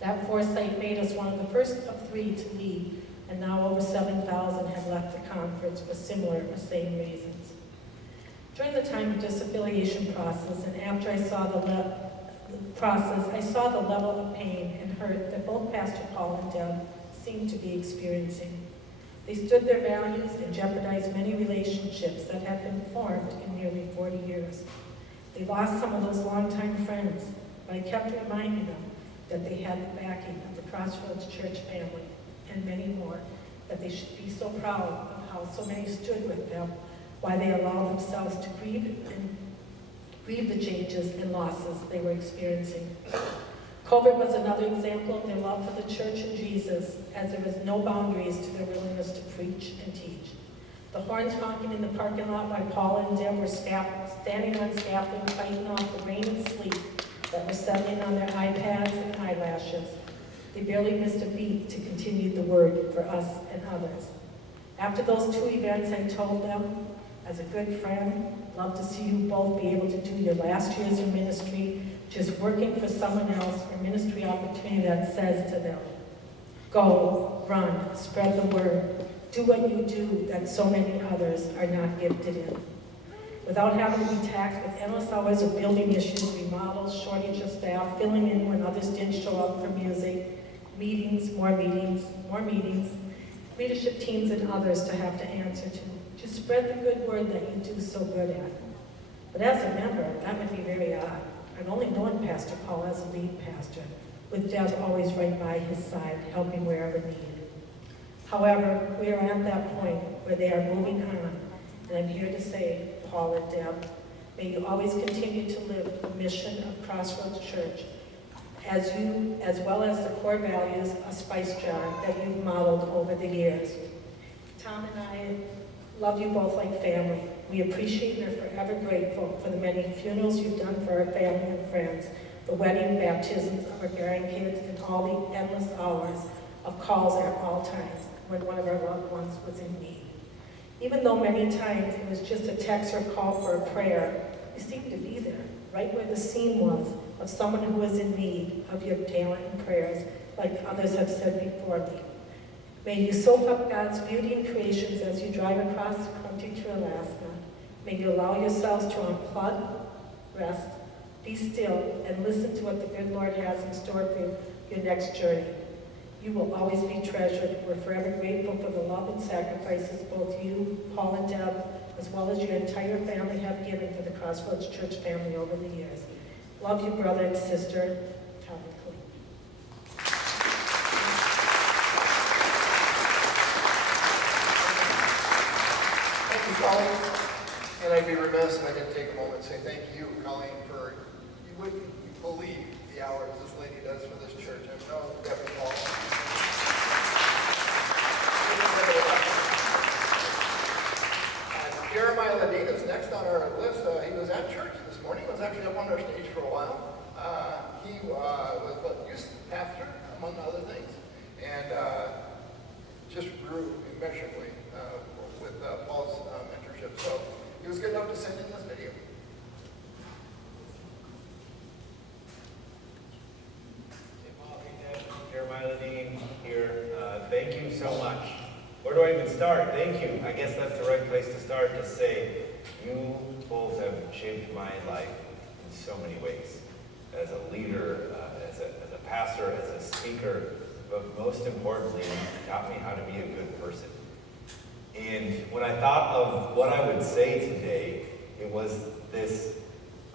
That foresight made us one of the first of 3 to leave, and now over 7,000 have left the conference for similar or same reasons. During the time of disaffiliation process, and after I saw I saw the level of pain and hurt that both Pastor Paul and Deb seemed to be experiencing. They stood their values and jeopardized many relationships that had been formed in nearly 40 years. They lost some of those longtime friends, but I kept reminding them that they had the backing of the Crossroads Church family and many more, that they should be so proud of how so many stood with them, why they allowed themselves to grieve the changes and losses they were experiencing. COVID was another example of their love for the church and Jesus, as there was no boundaries to their willingness to preach and teach. The horns honking in the parking lot while Paul and Deb were standing on scaffolding, fighting off the rain and sleet that were settling on their iPads and eyelashes. They barely missed a beat to continue the word for us and others. After those 2 events, I told them, as a good friend, love to see you both be able to do your last years in ministry, just working for someone else, or ministry opportunity that says to them, go, run, spread the word, do what you do that so many others are not gifted in. Without having to be taxed with endless hours of building issues, remodels, shortage of staff, filling in when others didn't show up for music, meetings, more meetings, leadership teams and others to have to answer to. Just spread the good word that you do so good at. But as a member, that would be very odd. I've only known Pastor Paul as a lead pastor, with Deb always right by his side, helping wherever needed. However, we are at that point where they are moving on, and I'm here to say, Paul and Deb, may you always continue to live the mission of Crossroads Church, as well as the core values of Spice Jar that you've modeled over the years. Tom and I love you both like family. We appreciate and are forever grateful for the many funerals you've done for our family and friends, the wedding, baptisms of our grandkids, and all the endless hours of calls at all times when one of our loved ones was in need. Even though many times it was just a text or call for a prayer, you seemed to be there, right where the scene was, of someone who was in need of your talent and prayers, like others have said before me. May you soak up God's beauty and creations as you drive across the country to Alaska. May you allow yourselves to unplug, rest, be still, and listen to what the good Lord has in store for your next journey. You will always be treasured. We're forever grateful for the love and sacrifices both you, Paul and Deb, as well as your entire family have given for the Crossroads Church family over the years. Love you, brother and sister, Tom and Cleve. Thank you, Colleen. And I'd be remiss if I didn't take a moment and say thank you, Colleen, for, you wouldn't believe the hours this lady does for this church. I know Debbie Paul. Jeremiah Ladina's next on our list. He was at church this morning. He was actually up on our stage for a while. He was a youth pastor, among other things, and just grew immeasurably with Paul's mentorship. So he was good enough to send in this video. Hey, Paul, hey, Deb. Jeremiah Ladine here. Thank you so much. Where do I even start? Thank you. I guess that's the right place to start, to say you both have shaped my life in so many ways. As a leader, as a pastor, as a speaker, but most importantly, you taught me how to be a good person. And when I thought of what I would say today, it was this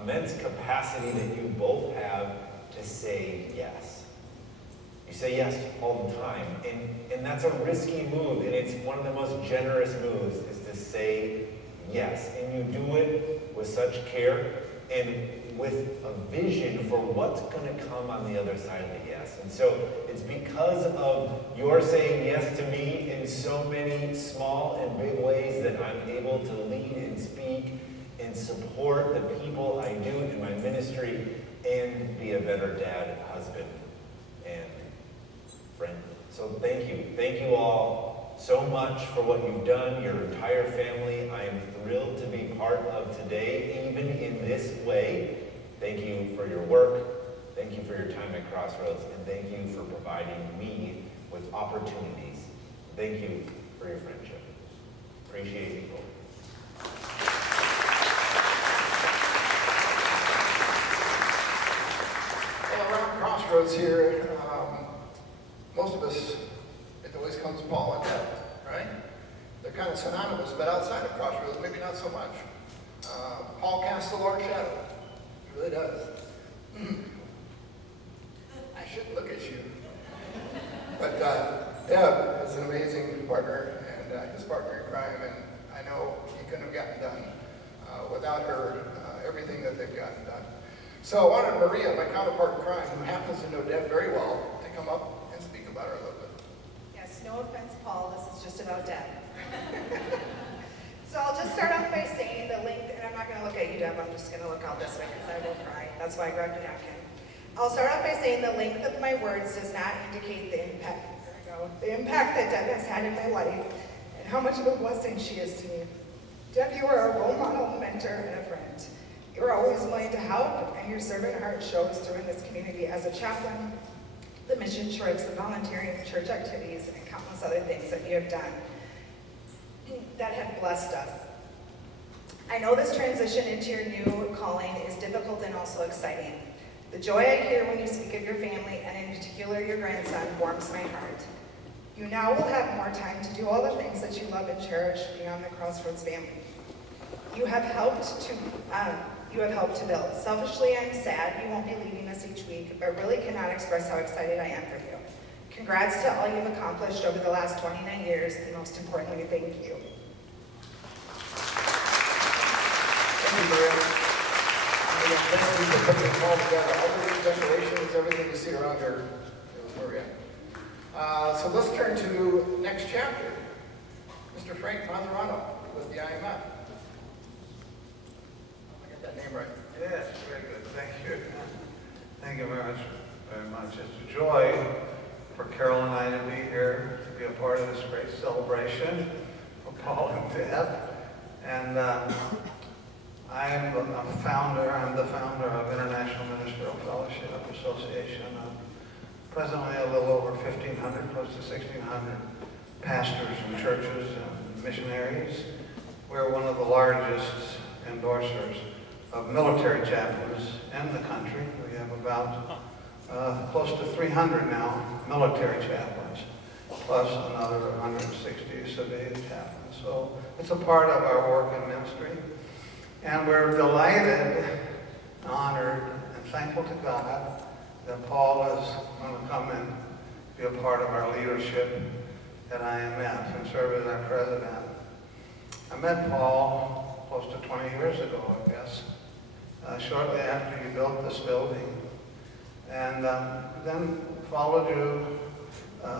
immense capacity that you both have to say yes. You say yes all the time, and that's a risky move, and it's one of the most generous moves, is to say yes. And you do it with such care and with a vision for what's going to come on the other side of the yes. And so it's because of your saying yes to me in so many small and big ways that I'm able to lead and speak and support the people I do in my ministry and be a better dad, husband, and friend. So thank you. Thank you all so much for what you've done, your entire family. I am thrilled to be part of today, even in this way. Thank you for your work. Thank you for your time at Crossroads. And thank you for providing me with opportunities. Thank you for your friendship. Appreciate you both. Well, around Crossroads here, most of us, it always comes Paul and Deb, right? They're kind of synonymous, but outside of Crossroads, maybe not so much. Paul casts the Lord's shadow. He really does. I should look at you. But Deb is an amazing partner, and his partner in crime, and I know he couldn't have gotten done without her, everything that they've gotten done. So I wanted Maria, my counterpart in crime, who happens to know Deb very well, to come up and speak about her a little bit. Yes, no offense, Paul, this is just about Deb. So I'll just start off by saying the length, and I'm not going to look at you, Deb, I'm just going to look out this way because I will cry. That's why I grabbed a napkin. I'll start off by saying the length of my words does not indicate the impact, the impact that Deb has had in my life and how much of a blessing she is to me. Deb, you are a role model, mentor, and a friend. You are always willing to help, and your servant heart shows through in this community as a chaplain, the mission trips, the volunteering, church activities, and countless other things that you have done that have blessed us. I know this transition into your new calling is difficult and also exciting. The joy I hear when you speak of your family, and in particular your grandson, warms my heart. You now will have more time to do all the things that you love and cherish beyond the Crossroads family. You have helped to build. Selfishly, I'm sad you won't be leaving us each week, but really cannot express how excited I am for you. Congrats to all you've accomplished over the last 29 years, and most importantly, thank you. Thank you, Maria. Thank you for putting it all together. All the decorations, everything you see around here, it was Maria. So let's turn to next chapter. Mr. Frank Marzahn with the IMF. I got that name right. Yes, very good. Thank you. Thank you very much. It's a joy for Carol and I to be here, to be a part of this great celebration for Paul and Deb. And I'm the founder of International Ministerial Fellowship Association. Presently a little over 1,500, close to 1,600 pastors and churches and missionaries. We're one of the largest endorsers of military chaplains in the country. We have about close to 300 now military chaplains, plus another 160 civilian chaplains. So it's a part of our work and ministry. And we're delighted, honored, and thankful to God that Paul is going to come and be a part of our leadership at IMF and serve as our president. I met Paul close to 20 years ago, I guess, shortly after you built this building. And then followed you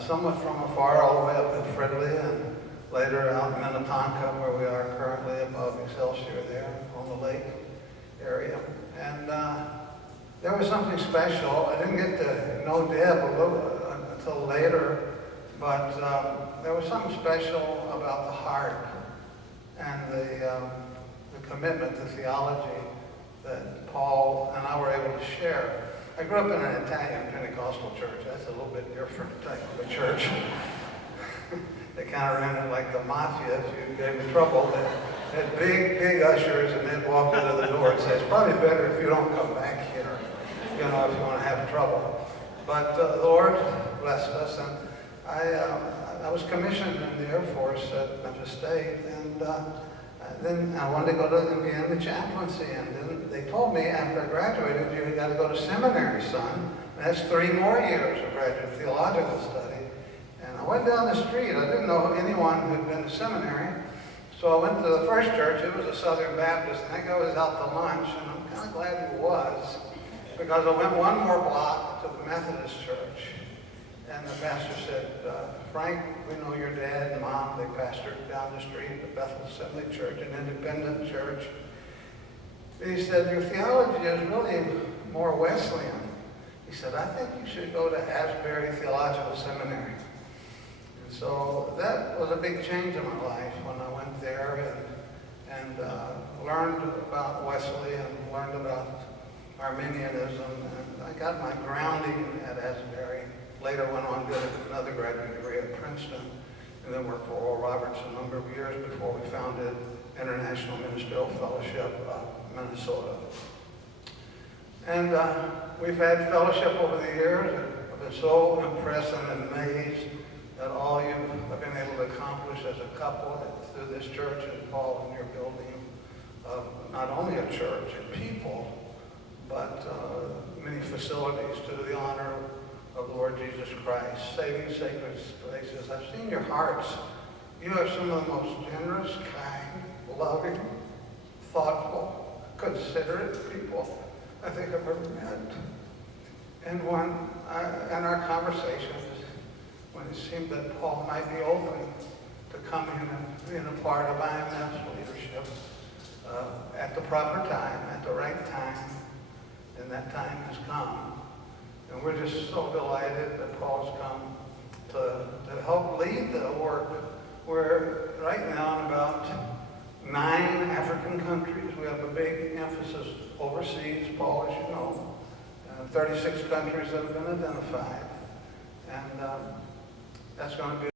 somewhat from afar, all the way up in Fridley, and later out in Minnetonka, where we are currently above Excelsior there on the lake area. And there was something special. I didn't get to know Deb until later, but there was something special about the heart and the commitment to theology that Paul and I were able to share. I grew up in an Italian Pentecostal church. That's a little bit different type of a church. They kind of ran it like the mafia. If you gave me trouble, they had big ushers, and they'd walk into the door and say, "It's probably better if you don't come back here, if you want to have trouble." But the Lord blessed us, and I was commissioned in the Air Force at Memphis State, and then I wanted to go to be in the chaplaincy, and then they told me after I graduated, you got to go to seminary, son. And that's 3 more years of graduate theological study. And I went down the street. I didn't know anyone who had been to seminary. So I went to the first church. It was a Southern Baptist. And that guy was out to lunch. And I'm kind of glad he was, because I went 1 more block to the Methodist church. And the pastor said, "Frank, we know your dad and mom. They pastored down the street at the Bethel Assembly Church, an independent church." He said, "Your theology is really more Wesleyan." He said, "I think you should go to Asbury Theological Seminary." And so that was a big change in my life when I went there and learned about Wesley and learned about Arminianism. And I got my grounding at Asbury. later went on to get another graduate degree at Princeton, and then worked for Oral Roberts a number of years before we founded International Ministerial Fellowship of Minnesota. And we've had fellowship over the years. I've been so impressed and amazed at all you have been able to accomplish as a couple through this church and Paul and your building of not only a church and people, but many facilities to the honor of the Lord Jesus Christ, saving sacred places. I've seen your hearts. You are some of the most generous, kind, loving, thoughtful, considerate people I think I've ever met. And in our conversations, when it seemed that Paul might be open to come in and being a part of IMF's leadership at the proper time, at the right time, and that time has come. And we're just so delighted that Paul's come to help lead the work. We're right now in about 9 African countries. We have a big emphasis overseas, Paul, as you know. 36 countries that have been identified. And that's going to be